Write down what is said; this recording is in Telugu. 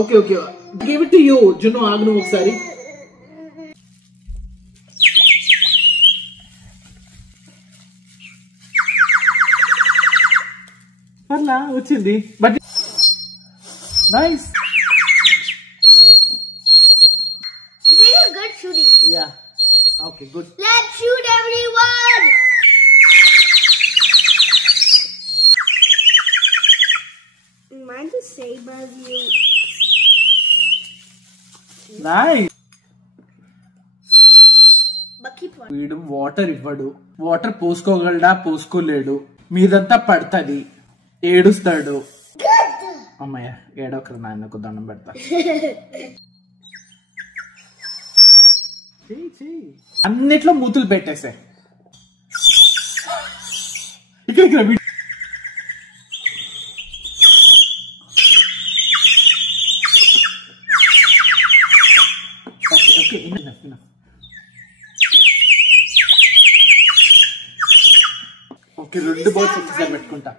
Okay okay give it to you. జున్ను ఆగు నువ్వు ఒకసారి. అలా వచ్చింది but nice. Good shooting. Yeah. Okay, good. Let's shoot everyone. Mine's the same as you. Nice. But keep on. వీడు వాటర్ ఇవ్వడు. వాటర్ పోసుకోగలడా పోసుకోలేడు. మీదంతా పడుతుంది, ఏడుస్తాడు. అమ్మయ్య ఏడొకరు నాయనకు దండం పెడతా. అన్నిట్లో మూతులు పెట్టేసే. ఇక్కడ ఓకే 2 బాల్స్ ఒకసారి పెట్టుకుంటా.